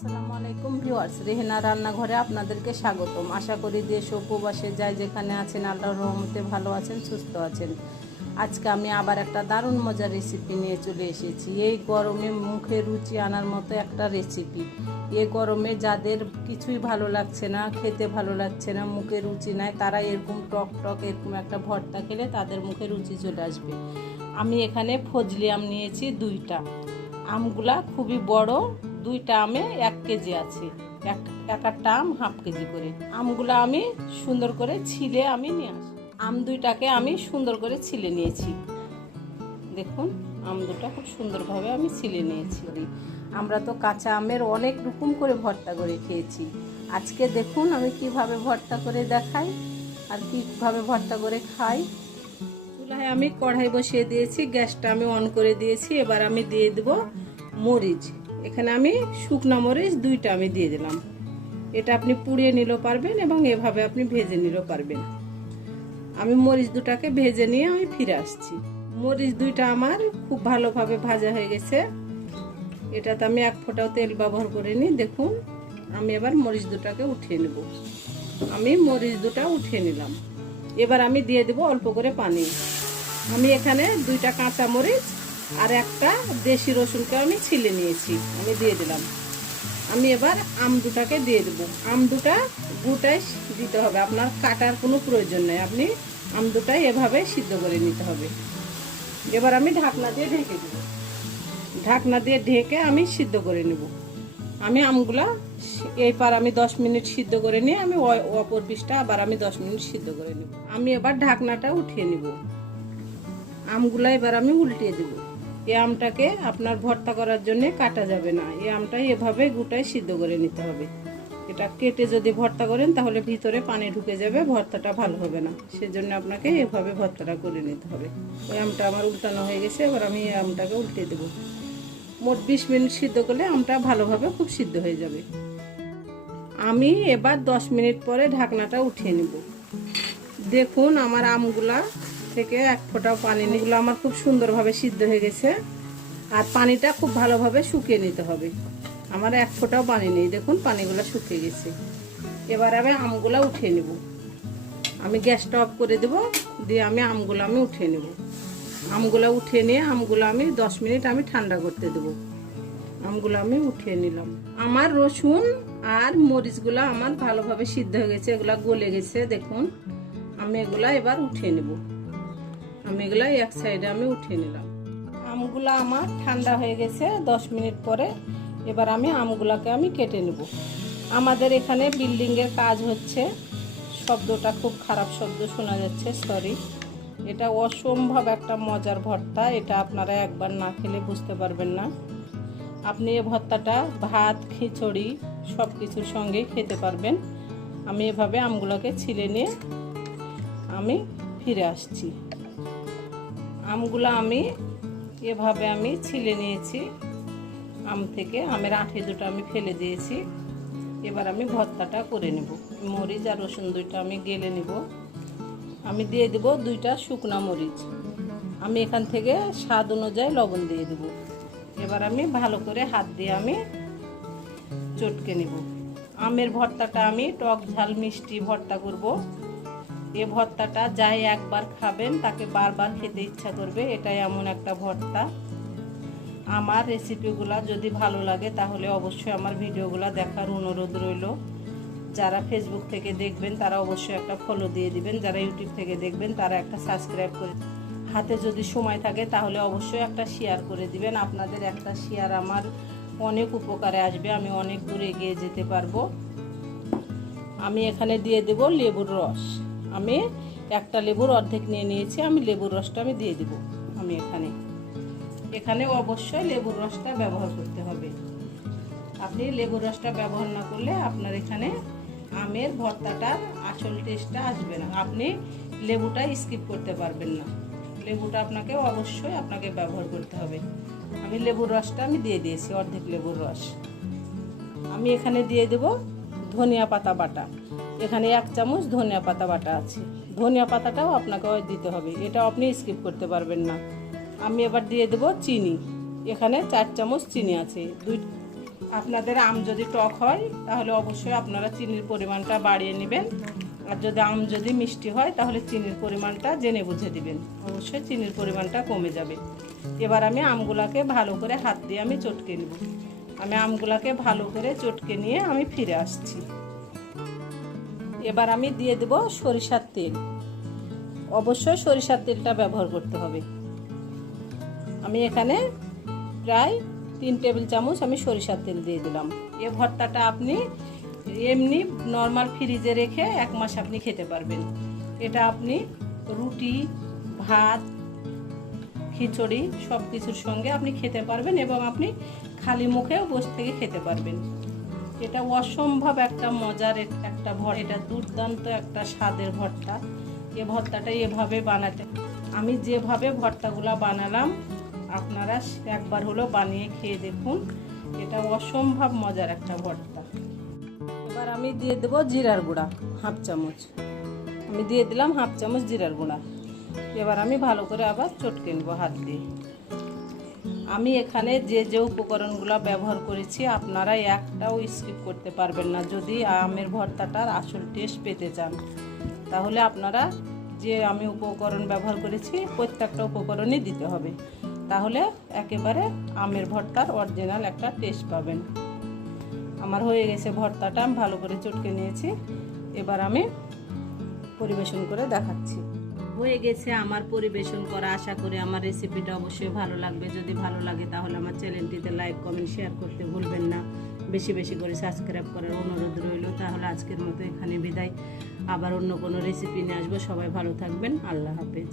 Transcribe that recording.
আসসালামু আলাইকুম ভিউয়ার্স, রেহেনা রান্নাঘরে আপনাদেরকে স্বাগতম। আশা করি দেশ ও উপবাসে যাই যেখানে আছেন, আল্লাহর রহমতে ভালো আছেন, সুস্থ আছেন। আজকে আমি আবার একটা দারুণ মজার রেসিপি নিয়ে চলে এসেছি। এই গরমে মুখে রুচি আনার মতো একটা রেসিপি এই গরমে যাদের কিছুই ভালো লাগছে না, খেতে ভালো লাগছে না, মুখে রুচি নাই, তারা এরকম টক টক, এরকম একটা ভর্তা খেলে তাদের মুখে রুচি চলে আসবে। আমি এখানে ফজলি আম নিয়েছি দুইটা। আমগুলা খুবই বড় দুইটা আমে এক কেজি আছে। এক এক একটা আম হাফ কেজি করে। আমগুলো আমি সুন্দর করে ছিলে আমি নিয়ে আসি। আম দুইটাকে আমি সুন্দর করে ছিলে নিয়েছি। দেখুন, আম দুটা খুব সুন্দরভাবে আমি ছিলে নিয়েছি। আমরা তো কাঁচা আমের অনেক রকম করে ভর্তা করে খেয়েছি। আজকে দেখুন আমি কীভাবে ভর্তা করে দেখাই আর কীভাবে ভর্তা করে খাই। চুলায় আমি কড়াই বসিয়ে দিয়েছি, গ্যাসটা আমি অন করে দিয়েছি। এবার আমি দিয়ে দেবো মরিচ। এখানে আমি শুকনো মরিচ দুইটা আমি দিয়ে দিলাম। এটা আপনি পুড়িয়ে নিলেও পারবেন এবং এভাবে আপনি ভেজে নিলেও পারবেন। আমি মরিচ দুটাকে ভেজে নিয়ে আমি ফিরে আসছি। মরিচ দুইটা আমার খুব ভালোভাবে ভাজা হয়ে গেছে। এটাতে আমি এক ফোঁটাও তেল ব্যবহার করিনি। দেখুন, আমি এবার মরিচ দুটাকে উঠিয়ে নেব। আমি মরিচ দুটা উঠিয়ে নিলাম। এবার আমি দিয়ে দেব অল্প করে পানি। আমি এখানে দুইটা কাঁচা মরিচ আর একটা দেশি রসুনকে আমি ছিলে নিয়েছি, আমি দিয়ে দিলাম। আমি এবার আম দুটাকে দিয়ে দেবো। আম দুটা গুটাই দিতে হবে, আপনার কাটার কোনো প্রয়োজন নেই। আপনি আম দুটাই এভাবে সিদ্ধ করে নিতে হবে। এবার আমি ঢাকনা দিয়ে ঢেকে দেবো। ঢাকনা দিয়ে ঢেকে আমি সিদ্ধ করে নেব। আমি আমগুলা এই পার আমি দশ মিনিট সিদ্ধ করে নিয়ে আমি অপর পিসটা আবার আমি দশ মিনিট সিদ্ধ করে নেব। আমি এবার ঢাকনাটা উঠিয়ে নিব। আমগুলা এবার আমি উল্টিয়ে দেব। এই আমটাকে আপনার ভর্তা করার জন্য কাটা যাবে না। এই আমটা এভাবে গোটায় সিদ্ধ করে নিতে হবে। এটা কেটে যদি ভর্তা করেন, তাহলে ভিতরে পানি ঢুকে যাবে, ভর্তাটা ভালো হবে না। সেজন্য আপনাকে এভাবে ভর্তাটা করে নিতে হবে। ওই আমটা আমার উল্টানো হয়ে গেছে, এবার আমি এই আমটাকে উল্টে দেবো। মোট বিশ মিনিট সিদ্ধ করলে আমটা ভালোভাবে খুব সিদ্ধ হয়ে যাবে। আমি এবার দশ মিনিট পরে ঢাকনাটা উঠিয়ে নেব। দেখুন আমার আমগুলা থেকে এক ফোঁটাও পানি নেগুলো আমার খুব সুন্দরভাবে সিদ্ধ হয়ে গেছে। আর পানিটা খুব ভালোভাবে শুকিয়ে নিতে হবে। আমার এক ফোঁটাও পানি নেই। দেখুন, পানিগুলো শুকিয়ে গেছে। এবার আমি আমগুলো উঠিয়ে নেব। আমি গ্যাসটা অফ করে দেব। দিয়ে আমি আমগুলো আমি উঠিয়ে নেব। আমগুলো উঠিয়ে নিয়ে আমগুলো আমি দশ মিনিট আমি ঠান্ডা করতে দেব। আমগুলো আমি উঠিয়ে নিলাম। আমার রসুন আর মরিচগুলো আমার ভালোভাবে সিদ্ধ হয়ে গেছে। এগুলো গলে গেছে। দেখুন, আমি এগুলা এবার উঠিয়ে নেব। আমি এগুলা এক সাইডে আমি উঠিয়ে নিলাম। আমগুলো আমার ঠান্ডা হয়ে গেছে, দশ মিনিট পরে এবার আমি আমগুলাকে আমি কেটে নেব। আমাদের এখানে বিল্ডিংয়ের কাজ হচ্ছে, শব্দটা খুব খারাপ শব্দ শোনা যাচ্ছে সরি এটা অসম্ভব একটা মজার ভর্তা, এটা আপনারা একবার না খেলে বুঝতে পারবেন না। আপনি এ ভর্তাটা ভাত, খিচুড়ি সব কিছুর সঙ্গেই খেতে পারবেন। আমি এভাবে আমগুলোকে ছিলে নিয়ে আমি ফিরে আসছি। আমগুলো আমি এভাবে আমি ছিলে নিয়েছি। আম থেকে আমের আঠে দুটো আমি ফেলে দিয়েছি। এবার আমি ভর্তাটা করে নেব। মরিচ আর রসুন দুইটা আমি গেলে নেব। আমি দিয়ে দেব দুইটা শুকনা মরিচ। আমি এখান থেকে স্বাদ অনুযায়ী লবণ দিয়ে দেব। এবার আমি ভালো করে হাত দিয়ে আমি চটকে নেব। আমের ভর্তাটা আমি টক ঝাল মিষ্টি ভর্তা করব। এ ভর্তাটা যাই একবার খাবেন, তাকে বারবার খেতে ইচ্ছা করবে, এটাই এমন একটা ভর্তা। আমার রেসিপিগুলো যদি ভালো লাগে, তাহলে অবশ্যই আমার ভিডিওগুলো দেখার অনুরোধ রইল। যারা ফেসবুক থেকে দেখবেন, তারা অবশ্যই একটা ফলো দিয়ে দিবেন। যারা ইউটিউব থেকে দেখবেন, তারা একটা সাবস্ক্রাইব করে হাতে যদি সময় থাকে, তাহলে অবশ্যই একটা শেয়ার করে দিবেন। আপনাদের একটা শেয়ার আমার অনেক উপকারে আসবে, আমি অনেক দূরে এগিয়ে যেতে পারব। আমি এখানে দিয়ে দেব লেবুর রস। আমি একটা লেবুর অর্ধেক নিয়ে নিয়েছি, আমি লেবুর রসটা আমি দিয়ে দেবো আমি এখানে। এখানে অবশ্যই লেবুর রসটা ব্যবহার করতে হবে। আপনি লেবুর রসটা ব্যবহার না করলে আপনার এখানে আমের ভর্তাটার আসল টেস্টটা আসবে না। আপনি লেবুটা স্কিপ করতে পারবেন না। লেবুটা আপনাকে অবশ্যই আপনাকে ব্যবহার করতে হবে। আমি লেবুর রসটা আমি দিয়ে দিয়েছি, অর্ধেক লেবুর রস। আমি এখানে দিয়ে দেব ধনিয়া পাতা বাটা। এখানে এক চামচ ধনিয়া পাতা বাটা আছে। ধনিয়া পাতাটাও আপনাকে দিতে হবে। এটা আপনি স্কিপ করতে পারবেন না। আমি এবার দিয়ে দেব চিনি। এখানে চার চামচ চিনি আছে। দুই আপনাদের আম যদি টক হয়, তাহলে অবশ্যই আপনারা চিনির পরিমাণটা বাড়িয়ে নেবেন। আর যদি আম যদি মিষ্টি হয়, তাহলে চিনির পরিমাণটা জেনে বুঝে দিবেন। অবশ্যই চিনির পরিমাণটা কমে যাবে। এবার আমি আমগুলাকে ভালো করে হাত দিয়ে আমি চটকে নেব। আমি আমগুলাকে ভালো করে চটকে নিয়ে আমি ফিরে আসছি। এবার আমি দিয়ে দেব সরিষার তেল। অবশ্যই সরিষার তেলটা ব্যবহার করতে হবে। আমি এখানে প্রায় তিন টেবিল চামচ আমি সরিষার তেল দিয়ে দিলাম। এ ভর্তাটা আপনি এমনি নর্মাল ফ্রিজে রেখে এক মাস আপনি খেতে পারবেন। এটা আপনি রুটি, ভাত, খিচুড়ি সব কিছুর সঙ্গে আপনি খেতে পারবেন এবং আপনি খালি মুখেও বসে থেকে খেতে পারবেন। এটা অসম্ভব একটা মজার একটা ভর এটা দুর্দান্ত একটা স্বাদের ভর্তা। এ ভর্তাটা এভাবে বানাতে আমি যেভাবে ভর্তাগুলো বানালাম, আপনারা একবার হলো বানিয়ে খেয়ে দেখুন। এটা অসম্ভব মজার একটা ভর্তা। এবার আমি দিয়ে দেবো জিরার গুঁড়া, হাফ চামচ। আমি দিয়ে দিলাম হাফ চামচ জিরার গুঁড়া। এবার আমি ভালো করে আবার চটকে নেব হাত দিয়ে। আমি এখানে যে যে উপকরণগুলো ব্যবহার করেছি, আপনারা একটাও স্কিপ করতে পারবেন না। যদি আমের ভর্তাটার আসল টেস্ট পেতে চান, তাহলে আপনারা যে আমি উপকরণ ব্যবহার করেছি, প্রত্যেকটা উপকরণই দিতে হবে। তাহলে একেবারে আমের ভর্তার অরিজিনাল একটা টেস্ট পাবেন। আমার হয়ে গেছে ভর্তাটা, আমি ভালো করে চটকে নিয়েছি। এবার আমি পরিবেশন করে দেখাচ্ছি। হয়ে গেছে, আমার পরিবেশন করা। আশা করি আমার রেসিপিটা অবশ্যই ভালো লাগবে। যদি ভালো লাগে তাহলে আমার চ্যানেলটিতে লাইক কমেন্ট শেয়ার করতে ভুলবেন না। বেশি বেশি করে সাবস্ক্রাইব করার অনুরোধ রইল। তাহলে আজকের মতো এখানে বিদায়। আবার অন্য কোনো রেসিপি নিয়ে আসব। সবাই ভালো থাকবেন। আল্লাহ হাফেজ।